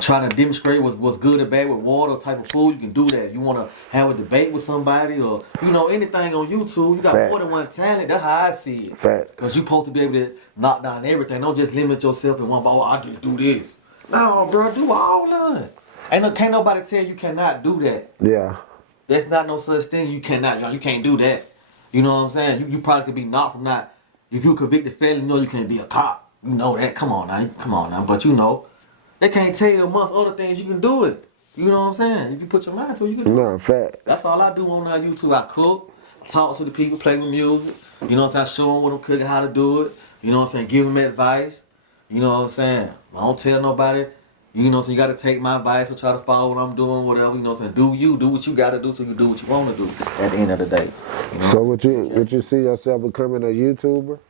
trying to demonstrate what's good or bad with water type of food? You can do that. You want to have a debate with somebody or anything on YouTube? You got Facts. more than one talent. That's how I see it. Facts. Because you're supposed to be able to knock down everything. Don't just limit yourself in one. I just do this. No, bro, do all of it. Can't nobody tell you cannot do that. Yeah. There's not no such thing. You cannot. You can't do that. You know what I'm saying? You probably could be knocked from not. If you convicted felon, you know you can't be a cop. You know that. Come on now. But you know, they can't tell you amongst other things you can do it. You know what I'm saying? If you put your mind to it, you can do it. No, fact. That's all I do on YouTube. I cook, talk to the people, play with music. You know what I'm saying? I show them what I'm cooking, how to do it. You know what I'm saying? Give them advice. You know what I'm saying? I don't tell nobody. You know, so you got to take my advice or try to follow what I'm doing, whatever. You know what I'm saying? Do what you got to do so you do what you want to do at the end of the day. You know so would you see yourself becoming a YouTuber?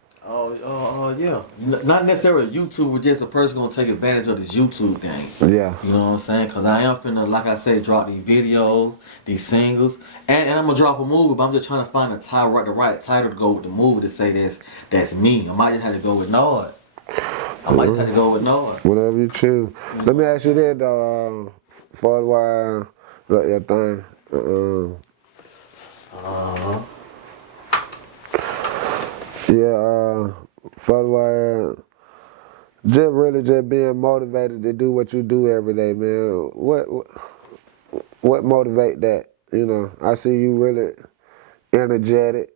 Yeah. Not necessarily a YouTuber, just a person going to take advantage of this YouTube game. Yeah. You know what I'm saying? Because I am finna, like I said, drop these videos, these singles, and I'm going to drop a movie, but I'm just trying to find the right title to go with the movie to say that's me. I might just have to go with Nard. Whatever you choose. Let me ask you that though, for a while, look your thing. For a while, just being motivated to do what you do every day, man. What motivate that? You know, I see you really energetic.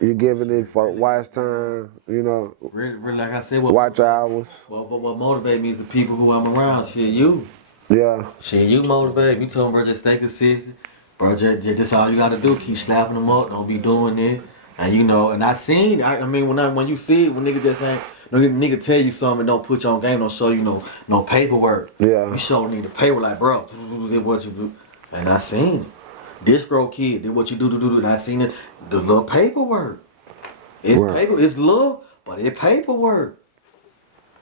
You giving it for watch time, you know. Really, like I said, watch hours. What motivate me is the people who I'm around. Shit, you. Yeah. Shit, you motivate me. Told him, bro, just stay consistent. Bro, just this all you gotta do. Keep slapping them up. Don't be doing this. And you know, and I seen. I mean, when you see it, when niggas just ain't. Nigga tell you something and don't put you on game, don't show you no paperwork. Yeah. You show nigga the paper like, bro, did what you do. And I seen it. This girl kid did what you do. And I seen it. The little paperwork. It's paper. It's little, but it's paperwork.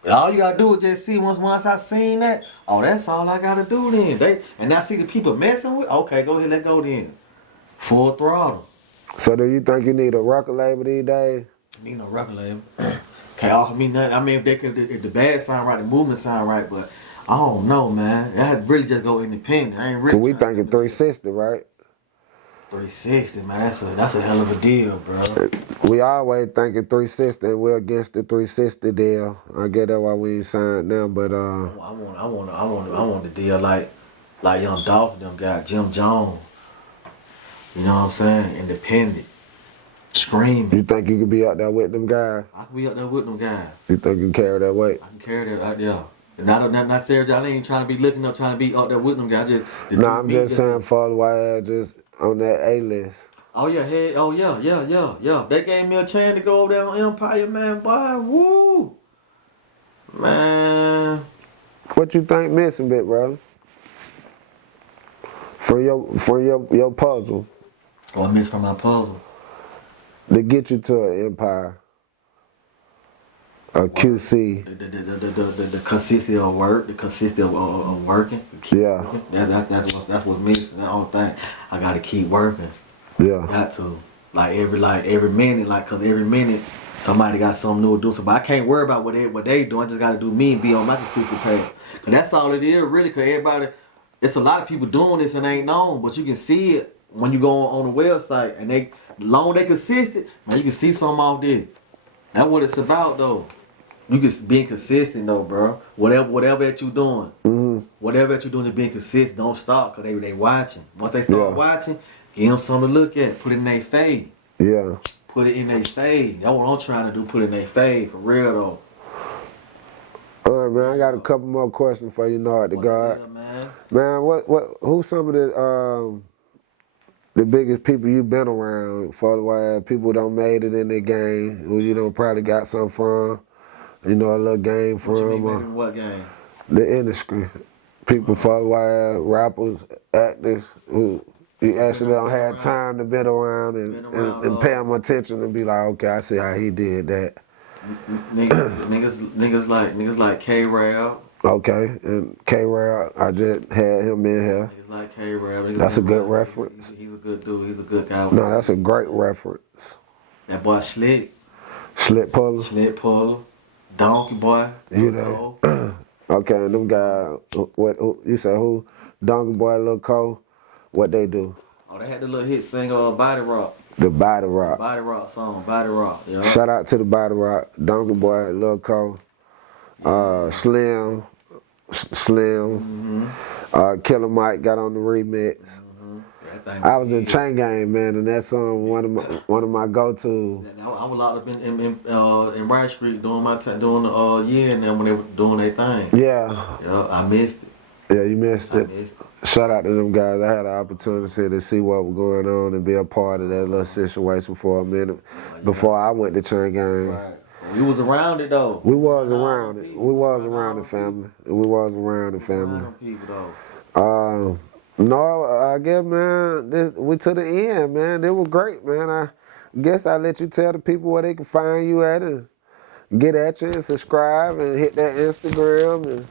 And all you gotta do is just see once I seen that. Oh, that's all I gotta do then. And I see the people messing with. Okay, go ahead, let go then. Full throttle. So do you think you need a record label these days? Need no record label. Can't offer me nothing. I mean, if the bad sound right, the movement sound right, but I don't know, man. I had to really just go independent. I ain't really. Cause we thinking 360, right? 360, man. That's a hell of a deal, bro. We always thinking 360, and we're against the 360 deal. I get that why we ain't signed them, but I want the deal like Young Dolph, them guys, Jim Jones. You know what I'm saying? Independent. Screaming. You think you could be out there with them guys? I can be out there with them guys. You think you can carry that weight? I can carry that out there. Not serious. I ain't trying to be looking up, trying to be out there with them guys. I'm just saying for a while, just on that A-list. Oh yeah, hey, oh yeah. They gave me a chance to go over there on Empire, man. Boy, woo, man. What you think missing, bit, brother? For your puzzle. What missed from my puzzle? To get you to an Empire. A QC. The consistency of work, the consistency of working. Yeah. That's what's missing. That whole thing. I gotta keep working. Yeah. Got to. Like every minute, cause every minute somebody got something new to do. So, but I can't worry about what they do. I just gotta do me and be on my consistent page. Cause that's all it is, really. Cause everybody, it's a lot of people doing this and ain't known, but you can see it when you go on the website and they consistent. Man, you can see something out there. That's what it's about, though. You just being consistent, though, bro. Whatever that you doing, whatever that you doing, just being consistent. Don't stop, cause they watching. Once they start watching, give them something to look at. Put it in their face. Yeah. Put it in their face. That's what I'm trying to do. Put it in their face, for real though. All right, man. I got a couple more questions for you, Nard the God. Yeah, man, who's some of the biggest people you've been around for a while? People don't made it in the game, who you don't probably got something from. You know, a little game from. What you mean, what game? The industry. People for a while, rappers, actors who you actually don't have time to been around and pay them attention and be like, okay, I see how he did that. Niggas like K-Rab. Okay, and K-Rab, I just had him in here. Niggas like K-Rab. That's a good reference. He's a good dude. He's a good guy. No, that's a great reference. That boy Slick. Slick Puller. Slick Puller. Donkey Boy. You know. Okay, and them guys, you say who? Donkey Boy, Lil Cole, what they do? Oh, they had the little hit single, Body Rock. The Body Rock. Body Rock song, Body Rock. Yeah. Shout out to the Body Rock, Donkey Boy, Lil Cole, Slim. Killer Mike got on the remix. I was in Chain Gang, man, and that song one of my go-tos. I was locked up in Rice Street doing the year and then when they were doing their thing. Yeah. Yeah, I missed it. Yeah, you missed it. Shout out to them guys. I had the opportunity to see what was going on and be a part of that little situation for a minute before I went to Chain Gang. Right. We was around it though. We was around it. We was around the family. We was around the family. People though. No, I guess, man, we to the end, man. It was great, man. I guess I let you tell the people where they can find you at and get at you and subscribe and hit that Instagram. And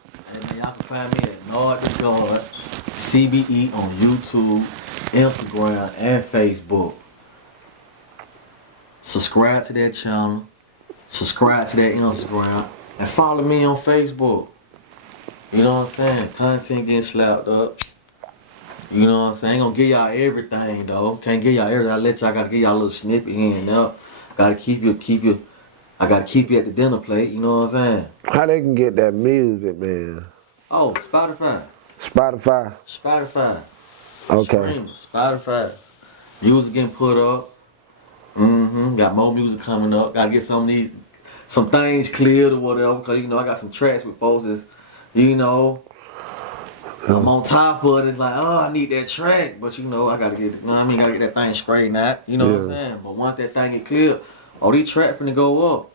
y'all can find me at Nard CBE on YouTube, Instagram, and Facebook. Subscribe to that channel. Subscribe to that Instagram. And follow me on Facebook. You know what I'm saying? Content getting slapped up. You know what I'm saying? Ain't gonna give y'all everything though. Can't give y'all everything. I gotta give y'all a little snippet here and there. Gotta keep you. I gotta keep you at the dinner plate. You know what I'm saying? How they can get that music, man? Oh, Spotify. Okay. Streaming, Spotify. Music getting put up. Got more music coming up. Gotta get some things cleared or whatever. Cause you know I got some tracks with folks that's, you know. I'm on top of it. It's like, oh, I need that track, but you know, I gotta get, you know what I mean? Gotta get that thing straightened out. You know what I'm saying? But once that thing get cleared, these tracks finna go up.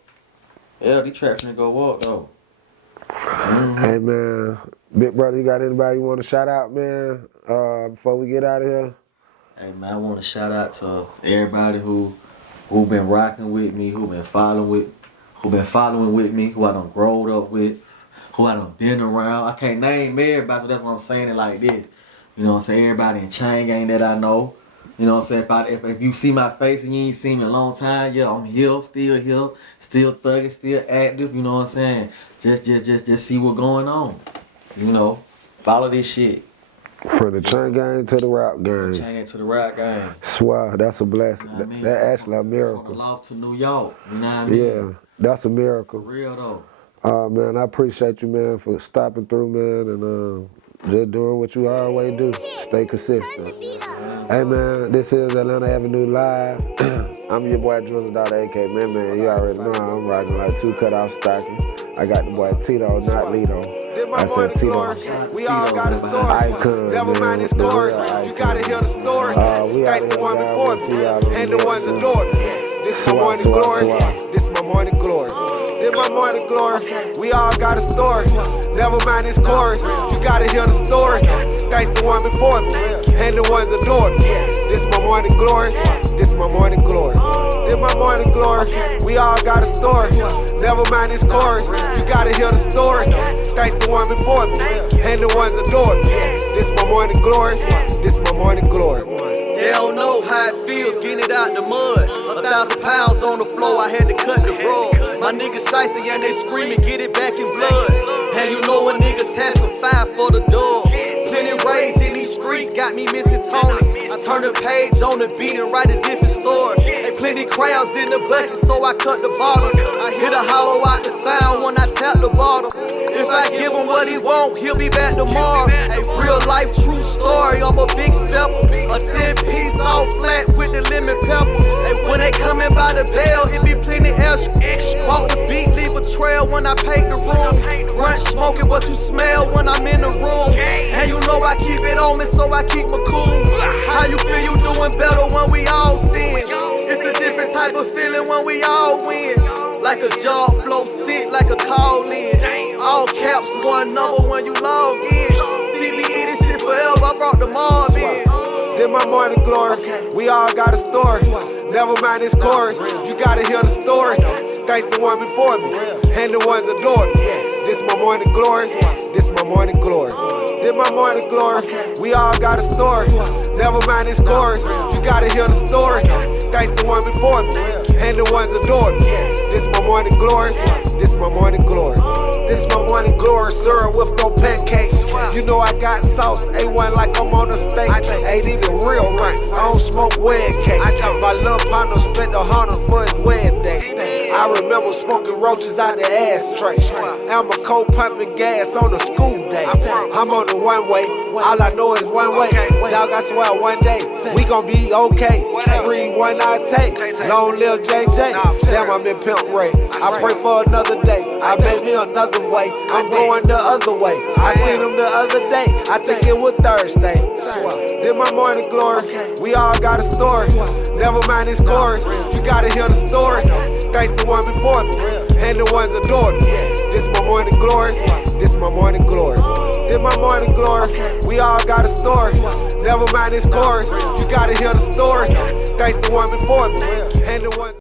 Yeah, these tracks finna go up though. Hey man, big brother, you got anybody you want to shout out, man? Before we get out of here. Hey man, I want to shout out to everybody who been rocking with me, who been following with me, who I done growed up with. Who I done been around. I can't name everybody, so that's why I'm saying it like this. You know what I'm saying? Everybody in Chain Gang that I know. You know what I'm saying? If you see my face and you ain't seen me in a long time, yeah, I'm here, still thugging, still active, you know what I'm saying? Just see what's going on. You know, follow this shit. From the Chain Gang to the rap gang. Chain Gang to the rap gang. Swear, that's a blessing. You know what I mean? That's actually a miracle. From the loft to New York, you know what I mean? Yeah, that's a miracle. For real though. Man, I appreciate you, man, for stopping through, man, and just doing what you always do. Stay consistent. Hey, man, this is Atlanta Avenue Live. I'm your boy Drizzledollar, a.k.a. Man, you already know I'm rocking like 2 cutoff stockings. I got the boy Tito, not Lito. I said Tito. We all got a story. Icon, Never mind his chorus. You gotta hear the story. That's the one before me, and the ones adored. This my morning glory. This my morning glory. This my morning glory. We all got a story. Never mind his chorus. You gotta hear the story. Thanks the one before me, and the ones adored. This my morning glory. This my morning glory. This my morning glory. We all got a story. Never mind his chorus. You gotta hear the story. Thanks the one before me, and the ones adored. This my morning glory. This my morning glory. They don't know how it feels getting it out the mud. 1,000 pounds on the floor, I had to cut the rug. My niggas shicey and they screaming, get it back in blood. And you know a nigga testify for the dog. Plenty raised in these streets, got me missing Tony. I turn the page on the beat and write a different story. Ain't plenty crowds in the bucket, so I cut the bottle. I hit a hollow out the sound when I tap the bottle. If I give him what he want, he'll be back tomorrow. A real life true story, I'm a big stepper. A 10-piece all flat with the lemon pepper. And when they coming by the bell, it be plenty extra. Walk the beat, leave a trail when I paint the room. Grunt smoking what you smell when I'm in the room. And you know I keep it on me, so I keep my cool. How you feel you doing better when we all sin? It's a different type of feeling when we all win. Like a jaw flow sick, like a call in. All caps, one number when you log in. CBE, this shit forever, I brought the mob in. This my morning glory. We all got a story. Never mind his chorus. You gotta hear the story. Thanks the one before me, and the ones adored. This my morning glory. This my morning glory. This my morning glory. We all got a story. Never mind his chorus. You gotta hear the story. Thanks the one before me, and the ones adored. This my morning glory. This my morning glory. This my morning glory, syrup with no pancakes. You know I got sauce, A1 like I'm on the steak. Ain't eating real rice, I don't smoke wedding cake. My little partner spent $100 for his wedding day. I remember smoking roaches out the ashtray. I'm a cold pumping gas on the school day. I'm on the one way, all I know is one way. Dog, I swear one day we gon' be okay. Free one I take, long live JJ. Damn, I'm in pimp Ray. I pray for another day. I bet me another way. I'm going the other way. I seen him the other day. I think it was Thursday. Did my morning glory. We all got a story. Never mind this chorus. You gotta hear the story. Thanks to one before me and the ones adore me. This my morning glory. This my morning glory. This my morning glory. We all got a story. Never mind this chorus. You gotta hear the story. Thanks to one before me and the ones.